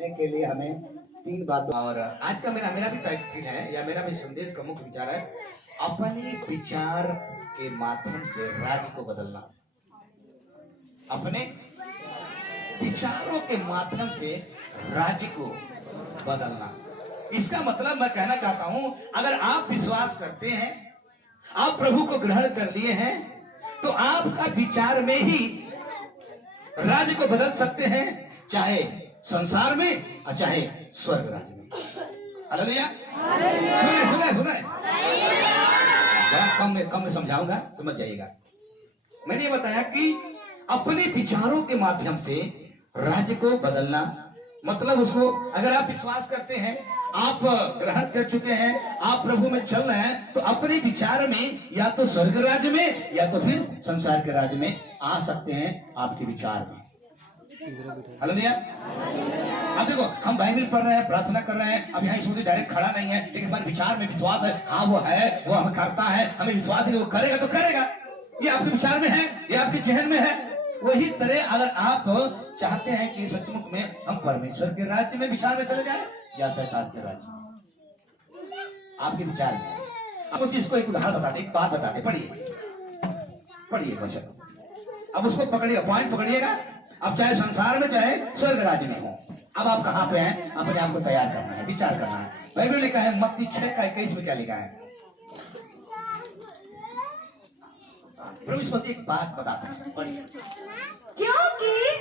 के लिए हमें 3 बातों और आज का मेरा भी टाइटल है या मेरा भी संदेश का मुख्य विचार है अपने विचार के माध्यम से राज्य को बदलना। अपने विचारों के माध्यम से राज्य को बदलना। इसका मतलब मैं कहना चाहता हूं, अगर आप विश्वास करते हैं, आप प्रभु को ग्रहण कर लिए हैं, तो आपका विचार में ही राज्य को बदल सकते हैं, चाहे संसार में और चाहे स्वर्ग राज्य में। हालेलुया। सुने बड़ा कम में समझाऊंगा, समझ जाइएगा। मैंने ये बताया कि अपने विचारों के माध्यम से राज्य को बदलना, मतलब उसको अगर आप विश्वास करते हैं, आप ग्रहण कर चुके हैं, आप प्रभु में चल रहे हैं, तो अपने विचार में या तो स्वर्ग राज्य में या तो फिर संसार के राज्य में आ सकते हैं आपके विचार में। हालेलुया। अब देखो, हम बाइबल पढ़ रहे हैं, प्रार्थना कर रहे हैं, अब यहाँ यीशु डायरेक्ट खड़ा नहीं है, लेकिन हमारे विचार में विश्वास है, हाँ वो है, वो हमें करता है, हमें विश्वास है कि वो करेगा तो करेगा। ये आपके विचार में है, ये आपके जहन में है। वही तरह अगर आप चाहते हैं कि सचमुच में हम परमेश्वर के राज्य में विचार में चले जाए या शैतान के राज्य में, आपके विचार में। अब उस चीज को एक उदाहरण बता दे, एक बात बता दे, पढ़िए वचन। अब उसको पकड़िए, पॉइंट पकड़िएगा। अब चाहे संसार में चाहे स्वर्ग राज्य में हो, अब आप कहाँ पे हैं, अपने आप को तैयार करना है, विचार करना है। बाइबल में लिखा है मत्ती 6:21 में क्या लिखा है? प्रभु इस एक बात बताता है, पढ़िए।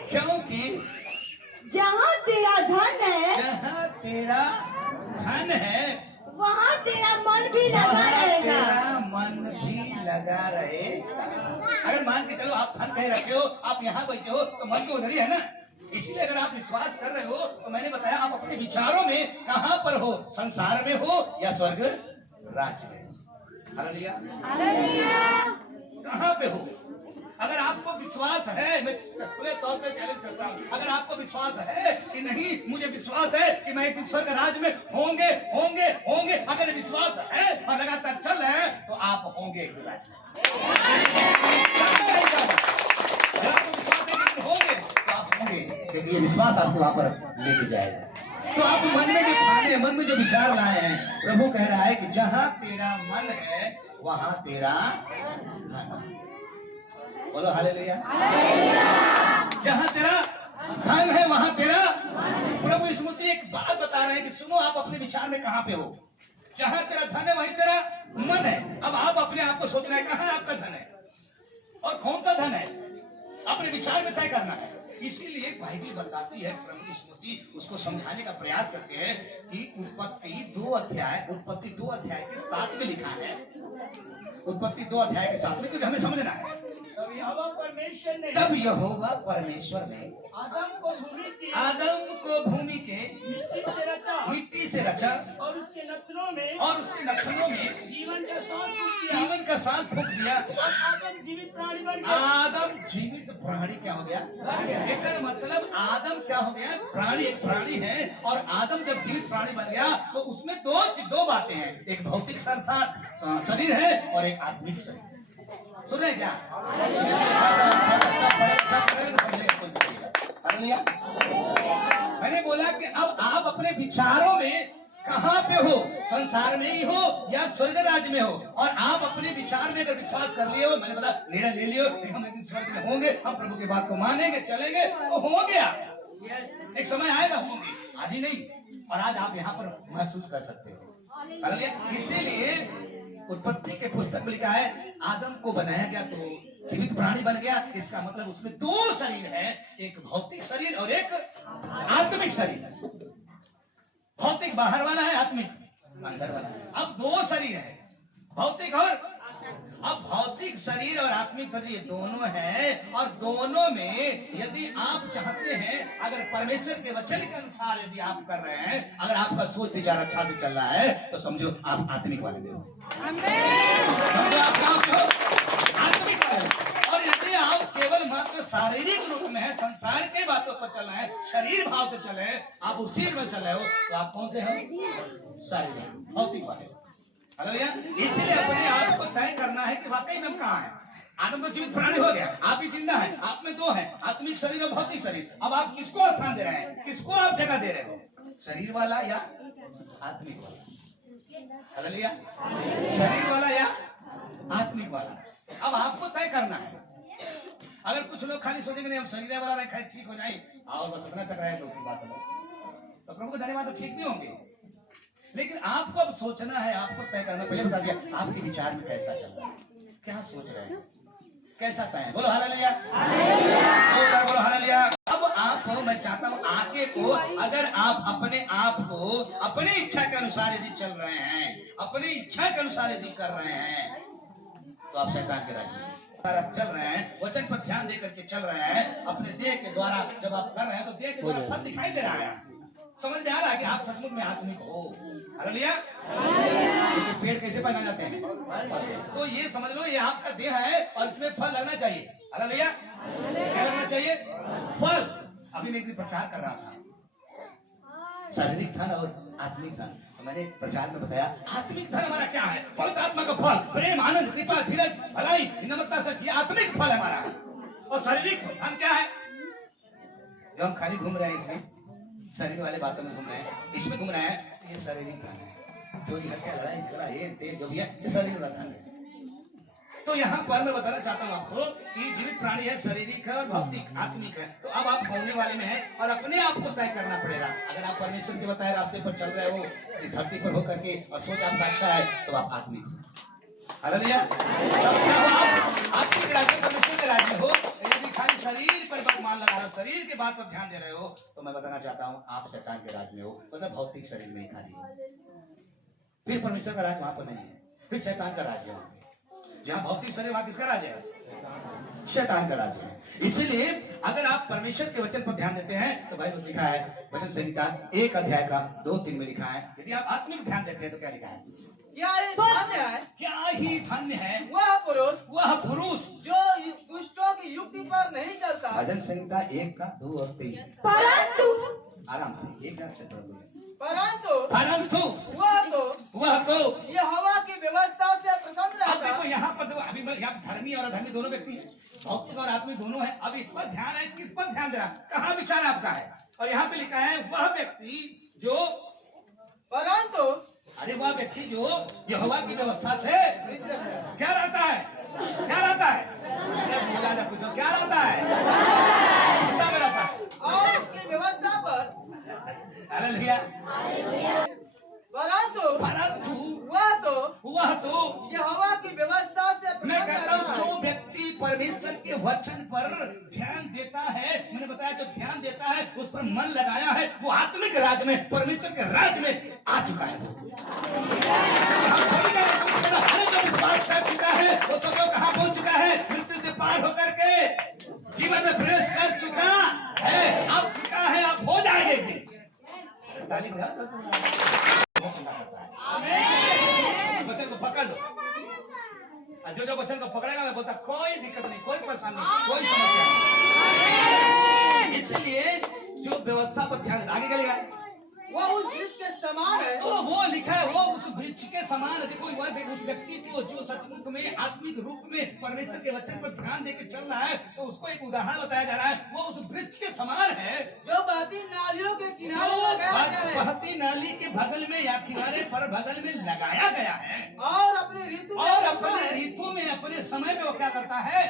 क्योंकि जहाँ तेरा धन है, वहाँ तेरा मन भी लगा रहेगा। तेरा मन भी लगा रहेगा। अगर मान के चलो आप धन कहीं रखे हो, आप यहाँ बैठे हो, तो मन तो उधर ही है ना। इसलिए अगर आप विश्वास कर रहे हो, तो मैंने बताया आप अपने विचारों में कहाँ पर हो, संसार में हो या स्वर्ग राज्य में। हालेलुया। कहाँ पे हो? अगर आपको विश्वास है, मैं खुले तौर पे चैलेंज करता हूँ, अगर आपको विश्वास है कि नहीं, मुझे विश्वास है कि मैं एक दिन स्वर्ग राज्य में होंगे, अगर विश्वास है और लगातार चल रहे हैं, तो आप होंगे एक राज्य में। अगर आपको विश्वास है कि होंगे, तो आप होंगे, क्योंकि ये विश्वास आपको वहां पर लेके जाएगा। तो आप मन में जो ठाने, मन में जो विचार लाए हैं, प्रभु कह रहा है कि जहाँ तेरा मन है वहाँ तेरा धन। बोलो हालेलुया। जहाँ तेरा धन है वहाँ तेरा। प्रभु यीशु मसीह एक बात बता रहे हैं कि सुनो, आप अपने विचार में कहाँ पे हो। जहाँ तेरा धन है वहीं तेरा मन है। अब आप अपने आप को सोचना है कहाँ आपका धन है और कौन सा धन है, अपने विचार में तय करना है। इसीलिए बाइबल बताती है, प्रभु यीशु मसीह उसको समझाने का प्रयास करते हैं कि उत्पत्ति 2 अध्याय के 7 में लिखा है। उत्पत्ति 2 अध्याय के 7 में, क्योंकि हमें समझना है। तब यहोवा परमेश्वर ने आदम को भूमि के मिट्टी से रचा और उसके नथनों में जीवन का सांस फूंक दिया। आदम जीवित प्राणी बन गया। आदम जीवित प्राणी क्या हो गया? इसका मतलब आदम क्या हो गया? प्राणी, एक प्राणी है, और आदम जब जीवित प्राणी बन गया तो उसमें दो बातें हैं, एक भौतिक शरीर है और एक आत्मिक शरीर। सुन रहे क्या? मैंने बोला कि अब आप अपने विचारों में कहाँ पे हो, संसार में ही हो या स्वर्ग राज्य में हो। और आप अपने विचार में अगर विश्वास कर लिए हो, मैंने बोला निर्णय ले लियो कि हम एक दिन स्वर्ग में होंगे, हम प्रभु की बात को मानेंगे, चलेंगे, तो हो गया। एक समय आएगा होंगे, आज ही नहीं। और आज आप यहाँ पर महसूस कर सकते हो। इसीलिए उत्पत्ति के पुस्तक में लिखा है आदम को बनाया गया तो जीवित प्राणी बन गया। इसका मतलब उसमें 2 शरीर है, एक भौतिक शरीर और एक आत्मिक शरीर। भौतिक बाहर वाला है, आत्मिक अंदर वाला है। अब 2 शरीर है, भौतिक और अब भौतिक शरीर और आत्मिक शरीर, ये दोनों है। और दोनों में यदि आप चाहते हैं, अगर परमेश्वर के वचन के अनुसार यदि आप कर रहे हैं, अगर आपका सोच विचार अच्छा से चल रहा है, तो समझो आप आत्मिक वाले में हो। समझो आप क्या हो? आत्मिक वाले। और यदि आप केवल मात्र शारीरिक रूप में है, संसार के बातों पर चल रहे हैं, शरीर भाव से चले, आप उसी में चले हो, तो आप कौन से हो? शारीरिक, भौतिक वाले। इसलिए अपने आप को तय करना है कि वाकई में हम कहाँ हैं। आदम तो जीवित प्राणी हो गया, आप ही जिंदा है, आप में दो है, आत्मिक शरीर और भौतिक शरीर। अब आप किसको स्थान दे रहे हैं, किसको आप जगह दे रहे हो, शरीर वाला या आत्मिक वाला? हालेलुया। शरीर वाला या आत्मिक वाला? अब आपको तय करना है। अगर कुछ लोग खाली सोचेंगे नहीं हम शरीर वाला रहे खाली ठीक हो जाए और बस अपना तक रहे तो उसी बात है, तो प्रभु को धन्यवाद, तो ठीक भी होंगे। लेकिन आपको अब सोचना है, आपको तय करना। पहले बता दिया आपके विचार में कैसा चल रहा है, क्या सोच रहे हैं, कैसा तय है। बोलो हालेलुया, बोलो हालेलुया। अब आप, मैं चाहता हूँ आगे को, अगर आप अपने आप को अपनी इच्छा के अनुसार यदि चल रहे हैं, अपनी इच्छा के अनुसार यदि कर रहे हैं, तो आप शैतान के राज्य में आप चल रहे हैं। वचन पर ध्यान दे करके चल रहे हैं, अपने देह के द्वारा जब आप कर रहे हैं तो देह के द्वारा फल दिखाई दे रहा है। समझ में आ रहा है कि आप सचमुच में आत्मिक हो। हालेलुया। तो पेड़ कैसे पहना जाते हैं, तो ये समझ लो ये आपका देह है और इसमें फल लगना चाहिए। हालेलुया। क्या लगना चाहिए, फल। अभी मैं एक दिन प्रचार कर रहा था, शारीरिक धन और आत्मिक धन। तो मैंने प्रचार में बताया आत्मिक धन हमारा क्या है, पवित्र आत्मा का फल, प्रेम, आनंद, कृपा, धीरज, भलाई, नम्रता, सत्य, आत्मिक फल हमारा। और शारीरिक धन क्या है, जो हम खाली घूम रहे हैं इसमें, शरीर वाले बातों में घूम रहे हैं, इसमें घूम रहे हैं, ये शारीरिक धन है। चोरी हत्या लड़ाई झगड़ा ये तेज जो भी है, ये शरीर वाला धन है। तो यहाँ पर मैं बताना चाहता हूँ आपको कि जीवित प्राणी है, शारीरिक है और भौतिक आत्मिक है। तो अब आप होने वाले में है और अपने आप को तय करना पड़ेगा। अगर आप परमेश्वर के बताए रास्ते पर चल रहे हो, इस धरती पर होकर के, और सोच आपका अच्छा है, तो आप आत्मिक हो। हालेलुया। आत्मिक राज्य परमेश्वर के राज्य हो। यदि खाली शरीर पर मान लगा रहे हो, शरीर के बात पर ध्यान दे रहे हो, तो मैं बताना चाहता हूँ आप शैतान के राज्य में हो। मतलब भौतिक शरीर में ही खाली हो, फिर परमेश्वर का राज्य वहां पर नहीं है, फिर शैतान का राज्य है। जहाँ भौतिक शरीर वहां किसका राज्य है, शैतान का राज्य है। इसीलिए अगर आप परमेश्वर के वचन पर ध्यान देते हैं तो भाई लिखा है वचन संहिता 1 अध्याय का 2-3 में लिखा है। यदि आप आत्मिक ध्यान देते हैं तो क्या लिखा है, क्या ही धन्य है, क्या ही धन्य है वह पुरुष जो दुष्टों की युक्ति पर नहीं चलता। भजन संहिता 1 का 2 और 3। परंतु आराम से एक से पढ़ दो। परंतु वह तो यहोवा की व्यवस्था से प्रसन्न अब रहता। देखो यहाँ पर अभी यहाँ धर्मी और अधर्मी दोनों व्यक्ति हैं, भौतिक और आत्मिक दोनों है। अब इस पर ध्यान है, किस पर ध्यान दे रहा, कहाँ विचार आपका है। और यहाँ पे लिखा है वह व्यक्ति जो, परंतु अरे वह व्यक्ति जो यहोवा की व्यवस्था से क्या रहता है, क्या रहता है, बोला जा कुछ, क्या रहता है, गुस्सा में रहता है और उसकी व्यवस्था पर। हालेलुया। परंतु वह तो यहोवा की व्यवस्था से मैं कहता हूँ प्रसन्न जो व्यक्ति परमेश्वर के वचन पर ध्यान देता है, मैंने बताया जो ध्यान देता है, उस पर मन लगाया है, वो आत्मिक राज्य में, परमेश्वर के राज्य में आ चुका है। अरे जो विश्वास कर चुका है वो सब लोग कहाँ पहुंच चुका है, मृत्यु से पार होकर के जीवन में प्रवेश कर चुका है। अब चुका है, अब हो जाएंगे एक दिन। ताली बजा दो। वचन को पकड़ लो, जो वचन को पकड़ेगा मैं बोलता कोई दिक्कत नहीं, कोई परेशानी नहीं, कोई समस्या नहीं। इसलिए जो व्यवस्था पर ध्यान, आगे क्या लिखा है, वो उस वृक्ष के समान है। तो वो लिखा है वो उस वृक्ष के समान है। देखो उस व्यक्ति को जो सचमुच में आत्मिक रूप में परमेश्वर के वचन पर ध्यान देकर चल रहा है, तो उसको एक उदाहरण बताया जा रहा है, वो उस वृक्ष के समान है जो बहती नालियों के किनारे लगाया गया है बहती नाली के बगल में या किनारे पर बगल में लगाया गया है, और अपनी ऋतु में और फलता अपने है। ऋतु में अपने समय में वो क्या करता है,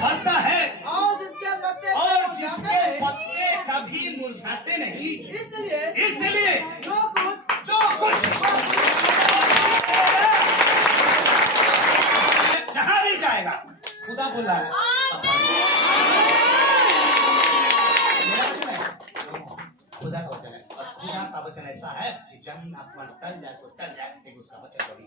फलता है, और जिसके पत्ते और मुरझाते जिसके नहीं। पत्ते कभी मुरझाते नहीं। इसलिए जो कुछ जहाँ भी जाएगा खुदा बोला है, खुदा का वचन है, और खुदा का वचन ऐसा है कि जमीन आसमान टल जाए तो टल जाए, लेकिन उसका वचन कभी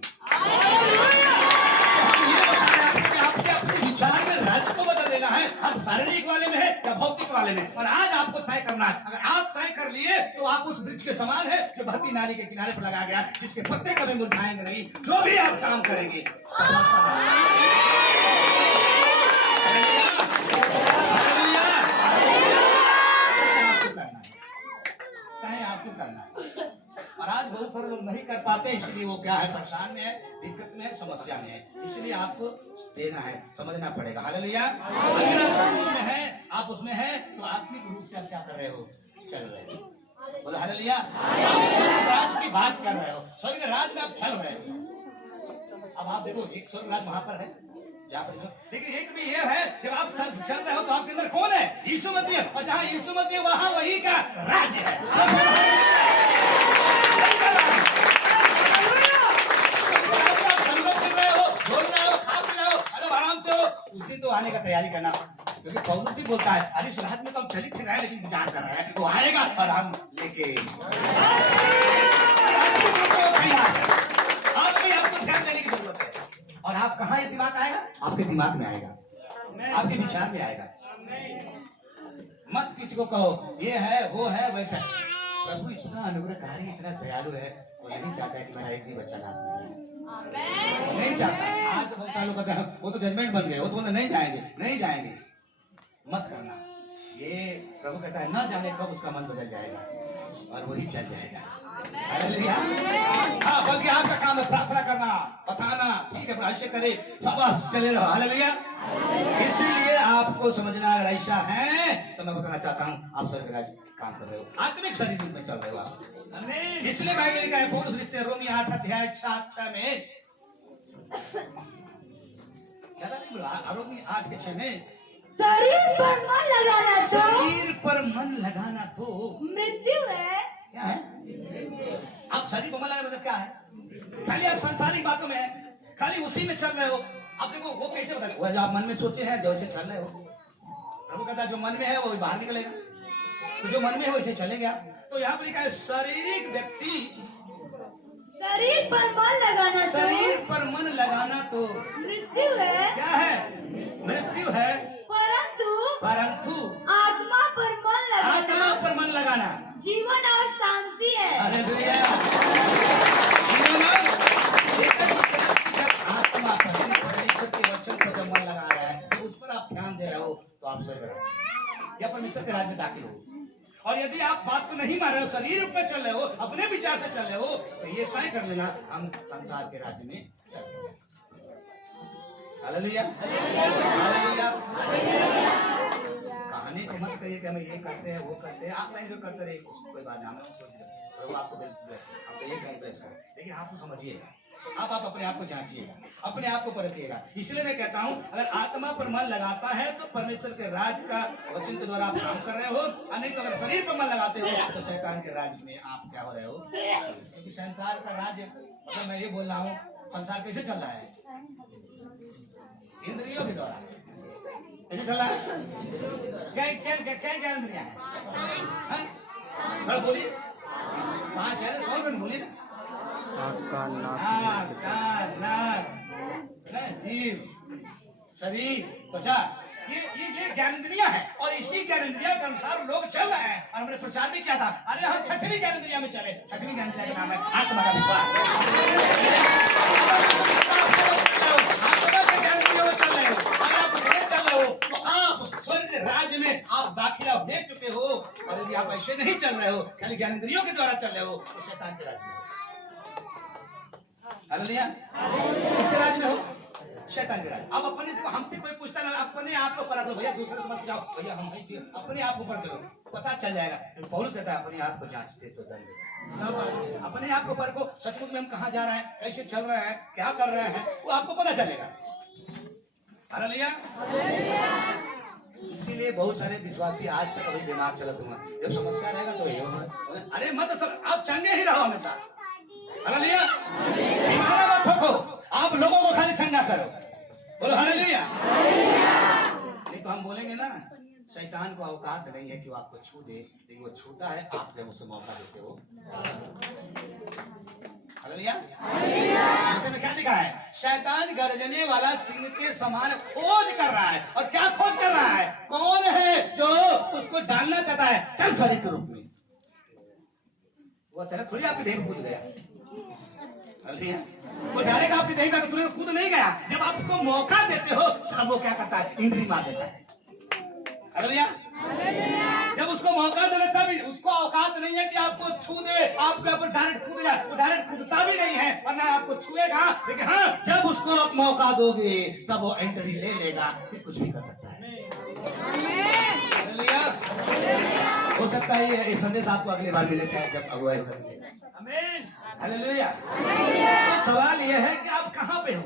आपके अपने विचार में राज्य को बदल देना है। अब शारीरिक वाले में है या भौतिक वाले में, और आज आपको तय करना है। अगर आप तय कर लिए तो आप उस वृक्ष के समान है जो बहती नाली के किनारे पर लगाया गया, जिसके पत्ते कभी मुरझाएंगे नहीं, जो भी आप काम करेंगे आपको करना है। और आज बहुत सारे लोग नहीं कर पाते, इसलिए वो क्या है, परेशान में है, दिक्कत में है, समस्या में है। इसलिए आपको देना है, समझना पड़ेगा। हालेलुया। अगर आप शरीर में है, आप उसमें है, तो आत्मिक रूप से आप क्या कर रहे हो? चल रहे हो। बोलो हालेलुया। आप स्वर्ग राज की बात कर रहे हो, स्वर्ग राज में आप चल रहे हो। अब आप देखो, एक स्वर्ग राज वहां पर है जहाँ पर, लेकिन एक भी ये है, जब आप चल रहे हो तो आपके अंदर कौन है? यीशु मसीह। और जहाँ यीशु मसीह वहां वही का राज्य है। उस दिन तो आने का तैयारी करना, क्योंकि पौलुस भी बोलता है, अरे इस रात में तो हम चली फिर रहे हैं, लेकिन इंतजार कर रहे हैं, वो आएगा और हम लेके। आपको ध्यान देने की जरूरत है। और आप कहाँ ये दिमाग आएगा? आपके दिमाग में आएगा, आपके विचार में आएगा। मत किसी को कहो ये है वो है वैसा। प्रभु इतना अनुग्रहकारी, इतना दयालु है, वो नहीं चाहता है कि मेरा एक भी बच्चा नाश हो जाए। नहीं चाहता। आज तो बहुत लोग कहते हैं वो तो जजमेंट बन गए, वो तो बोलते नहीं जाएंगे, नहीं जाएंगे। मत करना ये। प्रभु कहता है न जाने कब उसका मन बदल जाएगा और वही चल जाएगा। हालेलुया। हाँ, बल्कि आपका काम है प्रार्थना करना, बताना, ठीक है प्रायश्चित करे, सब चले रहो। हालेलुया। इसीलिए आपको समझना, अगर ऐसा है तो मैं बताना चाहता हूँ, आप स्वर्ग राज्य काम कर रहे हो, आत्मिक शरीर में चल रहे हो आप। इसलिए बाइबल लिखा है, पौलुस लिखते हैं रोमी 8 अध्याय 7-6 में, रोमी 8:6 में, शरीर पर मन लगाना तो शरीर पर मन लगाना तो मृत्यु है। क्या है? आप शरीर पर मन लगाना मतलब क्या है? खाली आप सांसारिक बातों में है, खाली उसी में चल रहे हो। अब देखो वो कैसे बता, वो जो आप मन में सोचे हैं जैसे चल रहे हो। प्रभु कहता है जो मन में है वो बाहर निकलेगा, तो जो मन में है वैसे चलेगा। तो यहाँ पर लिखा है शारीरिक व्यक्ति शरीर पर मन लगाना तो शरीर पर मन लगाना तो मृत्यु है। क्या है? मृत्यु है। परंतु आत्मा पर मन लगाना, आत्मा पर मन लगाना जीवन और शांति है। हालेलुया। जीवन और जब आत्मा पर, परमेश्वर के वचन पर जब मन लगा रहा है, तो उस पर आप ध्यान दे रहे हो, तो आप स्वर्ग राज्य या परमेश्वर के राज्य में दाखिल हो। और यदि आप बात को नहीं मान रहे हो, शरीर पे चल रहे हो, अपने विचार से चल रहे हो, तो ये तय कर लेना हम संसार के राज्य में चल रहे हैं। हालेलुया। हालेलुया। कहानी को मत कहिए कि हमें ये करते हैं वो करते हैं, आप नहीं जो करते रहिए, कोई बात नहीं, हमें प्रभु आपको हम तो ये कहीं प्रेस करें, लेकिन आपको समझिएगा, आप अपने आप को जांचिएगा, अपने आप को परखिएगा। इसलिए मैं कहता हूं, अगर आत्मा पर मन लगाता है तो परमेश्वर के राज्य का वचन के द्वारा आप काम कर रहे हो, और नहीं तो अगर शरीर पर मन लगाते हो तो शैतान के राज्य में आप क्या हो रहे हो? क्योंकि संसार का राज्य, मतलब मैं ये बोल रहा हूँ, संसार कैसे चल रहा है? इंद्रियों के द्वारा कैसे चल रहा है? क्या क्या इंद्रियां हैं? बोलिए 5 है, कौन बोलिए ना? जीव, शरीर, त्वचा, ये ज्ञानेंद्रियां है, और इसी ज्ञानेंद्रिया के अनुसार लोग चल रहे हैं। और हमने प्रचार भी किया था, अरे हम 6वीं ज्ञानेंद्रिया में चले। 6वीं ज्ञानेंद्रिया का नाम है आत्मा का विश्वास। आत्मा के ज्ञानेंद्रियों में चल रहे हो, अगर आप उसमें चल रहे हो तो आप स्वर्ग राज्य में आप दाखिला दे चुके हो। और यदि आप ऐसे नहीं चल रहे हो, खाली ज्ञानेंद्रियों के द्वारा चल रहे हो, तो शैतान के राज्य में हो। हालेलुया। किसके राज्य में हो? शैतान के राज्य। अब अपने देखो, हमसे कोई पूछता ना, अपने आप को परख लो भैया, दूसरे को मत जाओ भैया, हम नहीं चाहिए, अपने आप को परख लो, पता चल जाएगा। तो पौलुस कहता है अपने आप को जांचते तो जाएंगे। अपने आप को परखो, सचमुच में हम कहाँ जा रहे हैं, कैसे चल रहे हैं, क्या कर रहे हैं, वो आपको पता चलेगा। हालेलुया। इसीलिए बहुत सारे विश्वासी आज तक अभी बीमार चलत हुआ, जब समस्या रहेगा तो ये होगा, अरे मत सब आप चंगे ही रहो हमेशा। हालेलुया। बीमार मत हो, आप लोगों को खाली चंगा करो। बोलो हालेलुया। नहीं तो हम बोलेंगे ना, शैतान को औकात नहीं है कि वो आपको छू दे, लेकिन वो छूता है आप जब उसे मौका देते हो। हालेलुया। में क्या लिखा है? शैतान गर्जने वाला सिंह के समान खोज कर रहा है। और क्या खोज कर रहा है? कौन है जो उसको डालना चाहता है चल शरीर के रूप में। वो अचानक थोड़ी आपके देह में कूद गया, वो डायरेक्ट आपकी देह में तुरंत कूद नहीं गया। जब आपको मौका देते हो तब वो क्या करता है? इंद्री मार देता है। हालेलुया। जब उस उसको मौका देने तभी उसको औकात नहीं है कि आपको छू दे, आपके ऊपर डायरेक्ट कूद जाए, वो डायरेक्ट कूदता भी नहीं है और ना आपको छुएगा, लेकिन हाँ जब उसको आप मौका दोगे तब वो एंट्री ले लेगा, फिर कुछ भी कर सकता है। हालेलुया। हो सकता है ये संदेश आपको अगली बार मिले जब अगुवाई करेंगे। हालेलुया। तो सवाल ये है कि आप कहाँ पे हो,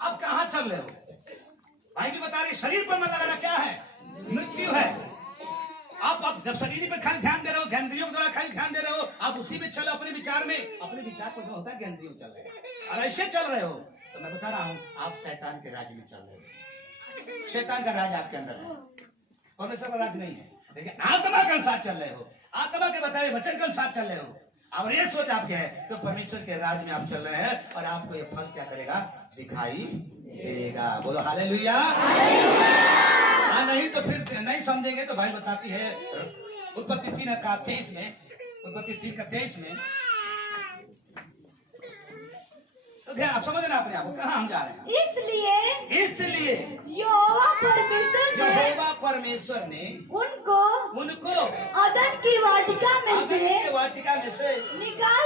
आप कहाँ चल रहे हो? भाई जी बता रहे शरीर पर मन लगाना क्या है? मृत्यु है। आप जब शरीर पे खाली ध्यान दे रहे हो, ज्ञानेंद्रियों के द्वारा खाली ध्यान दे रहे हो, आप उसी में चलो अपने विचार में, अपने विचार को जो होता है ज्ञानेंद्रियों चल रहे हो और ऐसे चल रहे हो, तो मैं बता रहा हूँ आप शैतान के राज में चल रहे हो। शैतान का राज आपके अंदर है, परमेश्वर का राज नहीं है। लेकिन आत्मा के अनुसार चल रहे हो, आत्मा के बताए वचन के अनुसार चल रहे हो, और ये सोच आपके है तो परमेश्वर के राज में आप चल रहे हैं और आपको ये फल क्या करेगा? दिखाई देगा। बोलो हालेलुया। हाँ नहीं तो फिर नहीं समझेंगे तो भाई बताती है उत्पत्ति 3:23 में, उत्पत्ति 3:23 में, तो ध्यान आप समझना अपने आप को कहाँ हम जा रहे हैं। इसलिए यहोवा परमेश्वर ने उनको अदन की वाटिका में से निकाल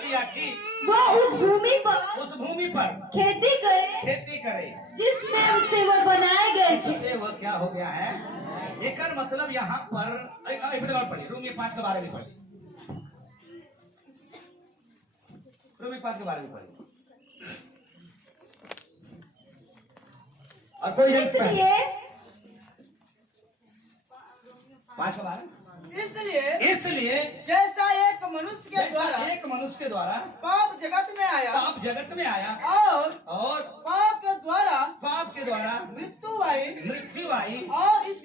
दिया कि वो उस भूमि पर खेती करे जिसमें उससे वो बनाए गए थे। वो क्या हो गया है? एक मतलब यहाँ पर एक मिनट और पढ़िए, रोमी 5 के बारे में पढ़िए, रोमी 5 के बारे में पढ़िए। और कोई इसलिए 5 के बारे, इसलिए जैसा एक मनुष्य के द्वारा पाप जगत में आया और पाप के द्वारा मृत्यु आई और इस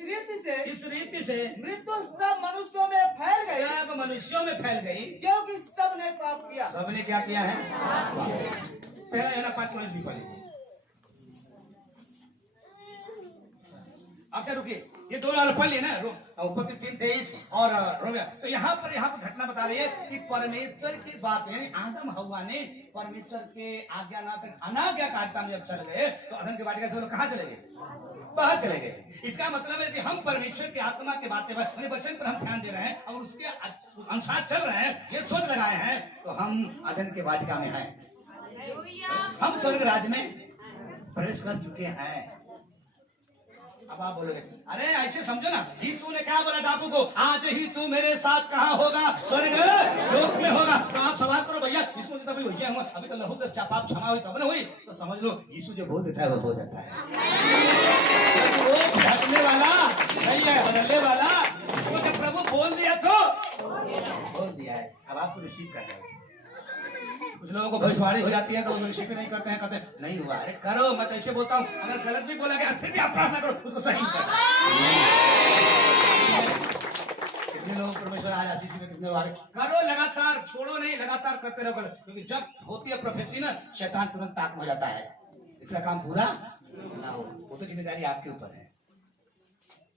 रीति से मृत्यु सब मनुष्यों में फैल गई क्योंकि सबने पाप किया। सबने क्या किया है? पहला है ना 5 मिनट भी पढ़िए। अच्छा रुकिए, ये 2 वाला पढ़ लिए ना, उत्पत्ति 3:23 और रोमिया। तो यहाँ पर घटना बता रही है कि परमेश्वर की बात, यानी आदम हव्वा ने परमेश्वर के अनाज्ञाकारिता में जब चल गए तो अदन के वाटिका से लोग कहाँ चले गए? बाहर चले गए। इसका मतलब है कि हम परमेश्वर के आत्मा के बातें अपने वचन पर हम ध्यान दे रहे हैं और उसके अनुसार चल रहे हैं, ये सोच लगाए हैं, तो हम अदन के वाटिका में हैं, हम स्वर्ग राज में प्रवेश कर चुके हैं। अब आप बोलोगे अरे ऐसे समझो ना, यीशु ने क्या बोला डाकू को? आज ही तू मेरे साथ कहाँ होगा? स्वर्ग लोक में होगा। तो आप सवाल करो भैया यीशु ने तभी वही हुआ, अभी तो लहू से पाप क्षमा हुई तब न हुई, तो समझ लो यीशु जो बोल देता है वो हो जाता है। वो हटने वाला नहीं है, बदलने वाला। वो जब प्रभु बोल दिया तो बोल दिया है, अब आपको रिसीव करना है। कुछ लोगों को भविष्यवाणी हो जाती है तो वो रिसीव नहीं करते हैं, कहते हैं नहीं हुआ। अरे करो, मैं तो ऐसे बोलता हूँ, अगर गलत भी बोला गया फिर भी आप प्रार्थना करो उसको सही करो। कितने लोग परमेश्वर आज आशीष में, कितने लोग आगे करो, लगातार छोड़ो नहीं, लगातार करते रहो, क्योंकि जब होती है प्रोफेसी ना, शैतान तुरंत ताक हो जाता है, इसका काम पूरा ना हो। वो तो जिम्मेदारी आपके ऊपर है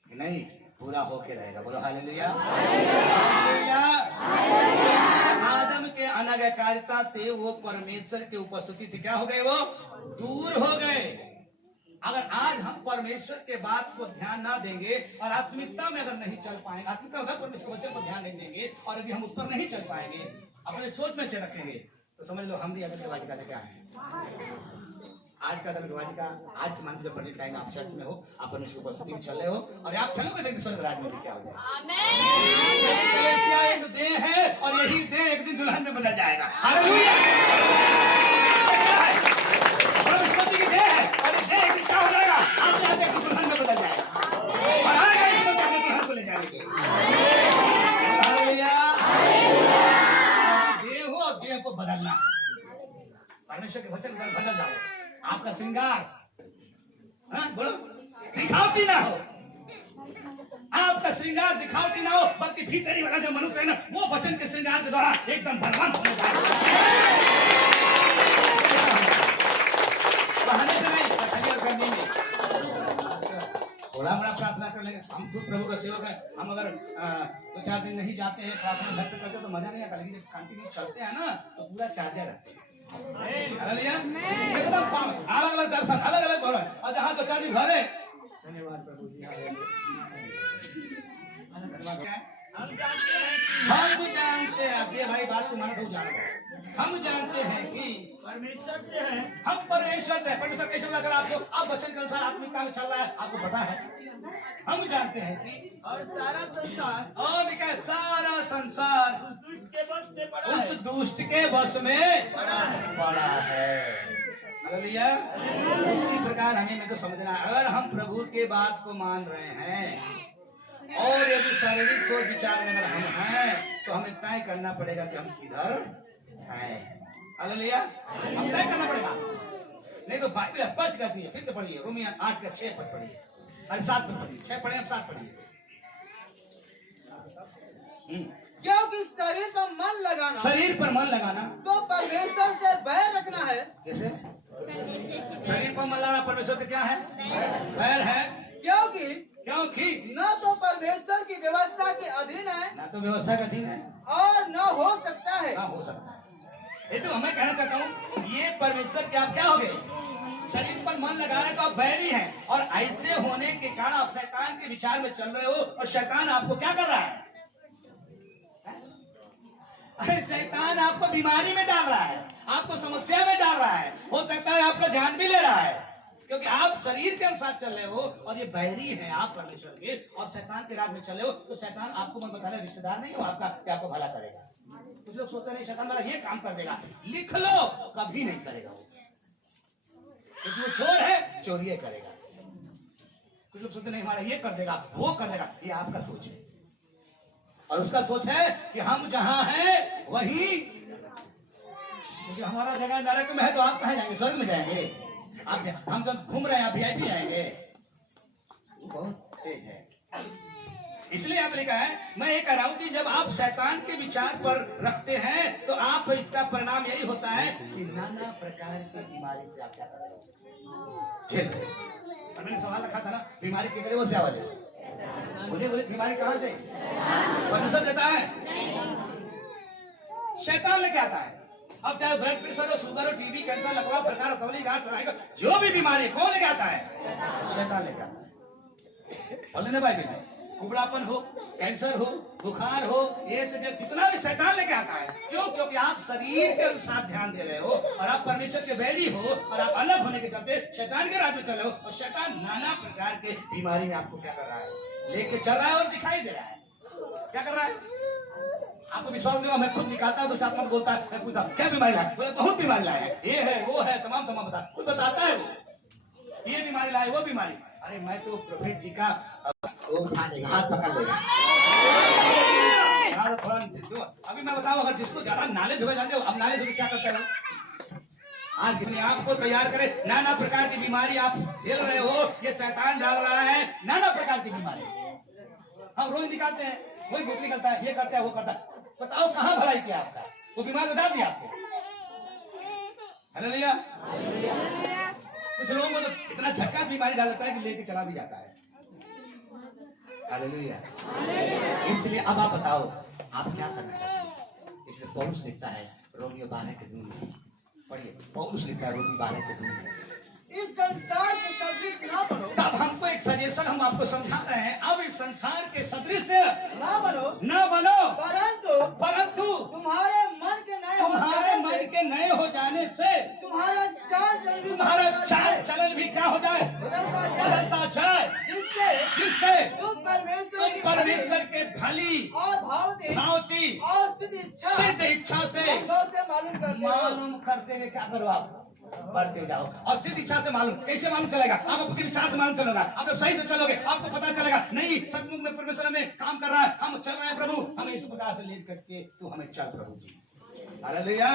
कि नहीं, पूरा होके रहेगा। बोलो हालेलुया। आदम के अनाज्ञाकारिता से वो परमेश्वर की उपस्थिति से क्या हो गए? वो दूर हो गए। अगर आज हम परमेश्वर के बात को ध्यान ना देंगे और आत्मिकता में अगर नहीं चल पाएंगे, आत्मिकता में परमेश्वर वचन को ध्यान नहीं देंगे और यदि हम उस पर नहीं चल पाएंगे, अपने सोच में से रखेंगे, तो समझ लो हम भी अदन के वाटिका से क्या है। आज का अदन के वाटिका, आज के मान लीजिए पढ़ने टाइम आप चर्च में हो, आप परमेश्वर की उपस्थिति में चल रहे हो और आप चलोगे देखिए स्वर्ग राज में भी क्या हो जाएगा। एक देह है और यही देह एक दिन दुल्हन में बदल जाएगा। हालेलुया। परमेश्वर की देह है और इस देह एक दिन क्या हो जाएगा? आपसे आगे दुल्हन में बदल जाएगा और आएगा इसमें अपने दुल्हन को ले जाने के लिए। हालेलुया। देह हो और देह को बदलना, परमेश्वर के वचन पर बदल जाओ। आपका श्रृंगार बोलो दिखावटी ना हो, आपका श्रृंगार दिखावटी ना हो, बल्कि भीतरी वाला जो मनुष्य है ना, वो वचन के श्रृंगार के द्वारा एकदम बलवान होने जाए। बहाने से नहीं, तैयार करने में थोड़ा बड़ा प्रार्थना कर लेंगे। हम खुद प्रभु का सेवक है, हम अगर 2-4 दिन नहीं जाते हैं प्रार्थना घर पे करते तो मजा नहीं आता, लेकिन जब कंटिन्यू चलते हैं ना तो पूरा चार्जर रहते हैं। एकदम अलग अलग दर्शन, अलग अलग हो रहा है। और जहाँ 2-4 दिन भरे, धन्यवाद प्रभु जी, आत्मा क्या है? हम जानते हैं हम जानते हैं, अब ये भाई बात तुम्हारा तो जान है। हम जानते हैं कि परमेश्वर से है। हम परमेश्वर से, परमेश्वर कैसे लग रहा आपको? आप वचन के अनुसार आत्मिकता में चल रहा है, आपको पता है। हम जानते हैं कि और सारा संसार और लिखा है, सारा संसार उस दुष्ट के बस में पड़ा है। उस दुष्ट के बस में पड़ा है। पड़ा है। हालेलुया। इसी प्रकार हमें में तो समझना है, अगर हम प्रभु के बात को मान रहे हैं और यदि शारीरिक सोच विचार में अगर हम हैं, तो हमें तय करना पड़ेगा कि हम किधर हैं। हालेलुया। हम तय करना पड़ेगा, नहीं तो बाइबल स्पष्ट करती है। फिर तो पढ़िए रोमियो 8 का 6 पद पढ़िए, अरे 7 पद पढ़िए, 6 पढ़े, अब 7 पढ़िए। क्योंकि शरीर पर मन लगाना, शरीर पर मन लगाना तो परमेश्वर से बैर रखना है। जैसे शरीर पर मन लगाना परमेश्वर का क्या है? बैर है। क्योंकि न तो परमेश्वर की व्यवस्था के अधीन है, ना तो व्यवस्था का अधीन है, और न हो सकता है। ना हो सकता है। ये तो मैं कहना चाहता हूँ, ये परमेश्वर के आप क्या हो गए? शरीर पर मन लगा रहे तो आप बैरी हैं, और ऐसे होने के कारण आप शैतान के विचार में चल रहे हो, और शैतान आपको क्या कर रहा है? अरे शैतान आपको बीमारी में डाल रहा है, आपको समस्या में डाल रहा है, हो सकता है आपका जान भी ले रहा है, क्योंकि आप शरीर के अनुसार चल रहे हो और ये बैरी है आप परमेश्वर के, और शैतान के राज में चल रहे हो। तो शैतान आपको मैं बता रहा रिश्तेदार नहीं हो आपका, क्या आपको भला करेगा। कुछ लोग सोचते नहीं शैतान वाला ये काम कर देगा, लिख लो कभी नहीं करेगा वो, क्योंकि वो चोर है, चोरी करेगा। कुछ लोग सोचते नहीं हमारा ये कर देगा, वो कर देगा, ये आपका सोच है, और उसका सोच है कि हम जहां हैं वही, क्योंकि हमारा जगह नरक में है तो आप कहाँ जाएंगे? स्वर्ग में जाएंगे। आप हम जब घूम रहे हैं आप वीआईपी जाएंगे, बहुत तेज है। इसलिए आप लिखा है, मैं ये कह रहा हूं कि जब आप शैतान के विचार पर रखते हैं तो आप इसका परिणाम यही होता है कि नाना प्रकार की बीमारी से आप क्या कर रहे हो? और मैंने सवाल रखा था ना, बीमारी के करे वो क्या वाले बोले बीमारी कहां से? परमेश्वर देता है, शैतान लेके आता है। अब चाहे ब्लड प्रेशर हो, शुगर हो, टीबी, कैंसर, लकवा, प्रकार, कवली, गांठ, जो भी बीमारी कौन लेके आता है? शैतान लेके आता है। और लेने बाइबल में कुबड़ापन हो, कैंसर हो, बुखार हो, ये से कितना भी शैतान लेके आता है। क्यों? क्योंकि आप शरीर के अनुसार ध्यान दे रहे हो, और आप परमेश्वर के बैरी हो, और आप अलग होने के चलते शैतान के राज में चल रहे हो, और शैतान नाना प्रकार के बीमारी में आपको क्या कर रहा है? लेके चल रहा है और दिखाई दे रहा है। क्या कर रहा है? आपको विश्वास नहीं, मैं खुद निकालता हूँ तो आत्मा बोलता है, मैं पूछता क्या बीमारी लाए? बोले बहुत बीमारी लाए हैं, ये है वो है, तमाम बता, कोई बताता है वो ये बीमारी लाए वो बीमारी। अरे मैं तो प्रभु जी का हाथ पकड़ लेगा। अभी मैं बताऊं, अगर जिसको ज्यादा नॉलेज होगा जानते हो, अब नॉलेज होगी क्या करते हो? आज अपने आप को तैयार करे, नाना प्रकार की बीमारी आप झेल रहे हो, ये शैतान डाल रहा है नाना प्रकार की बीमारी। हम रोज निकालते हैं, कोई भूख निकलता है, ये करता है वो करता है, बताओ कहाँ भलाई किया आपका? वो बीमार तो डाल दिया आपको। हालेलुया। कुछ लोगों को तो इतना झटका बीमारी डाल देता है कि लेके चला भी जाता है। हालेलुया। इसलिए अब आप बताओ आप क्या करना चाहते हैं? इसलिए पौलुस लिखता है रोमियो 12 के 2 में, पढ़िए पौलुस लिखता है रोमियो 12 के 2 में, इस संसार के सदृश ना बनो। तब हमको एक सजेशन हम आपको समझा रहे हैं, अब इस संसार के सदृश ना बनो, न बनो, परंतु तुम्हारे मन के नए हो जाने से तुम्हारा चाल चलन भी क्या हो जाए? बदलता जाए, जिससे तुम परमेश्वर के भली और भावती और सिद्ध इच्छा से मालूम करते हुए क्या करो? आप बढ़ते जाओ, और सिद्ध इच्छा से मालूम कैसे मालूम चलेगा? आप अपने विचार से मालूम चलेगा, आप जब सही से चलोगे आपको पता चलेगा, नहीं सचमुच में परमेश्वर में काम कर रहा है, हम चल रहे हैं प्रभु, हमें इस प्रकार से ले करके तू हमें चल प्रभु जी। हालेलुया।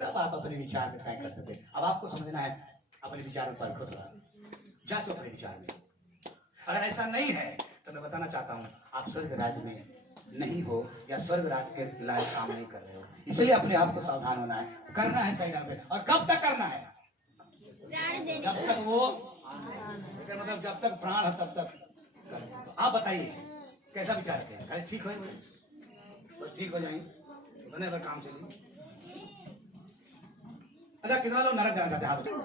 तब आप अपने विचार में तय कर सकते। अब आपको समझना है, अपने विचार में परखो, थोड़ा जांचो अपने विचार में। अगर ऐसा नहीं है तो मैं बताना चाहता हूँ आप स्वर्ग राज्य में नहीं हो, या स्वर्ग राज्य के लायक काम नहीं कर रहे हो। इसलिए अपने आप को सावधान होना है, करना है सही ढंग से। और कब तक करना है? जब तक वो मतलब जब तक प्राण है तब तक। तो आप बताइए कैसा विचार किया? ठीक हो बस ठीक हो जाए, अगर काम चलिए। अच्छा कितना लोग नरक जाना चाहते हैं?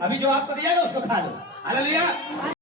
अभी जो आपको दिया उसको खा लो। हालेलुया।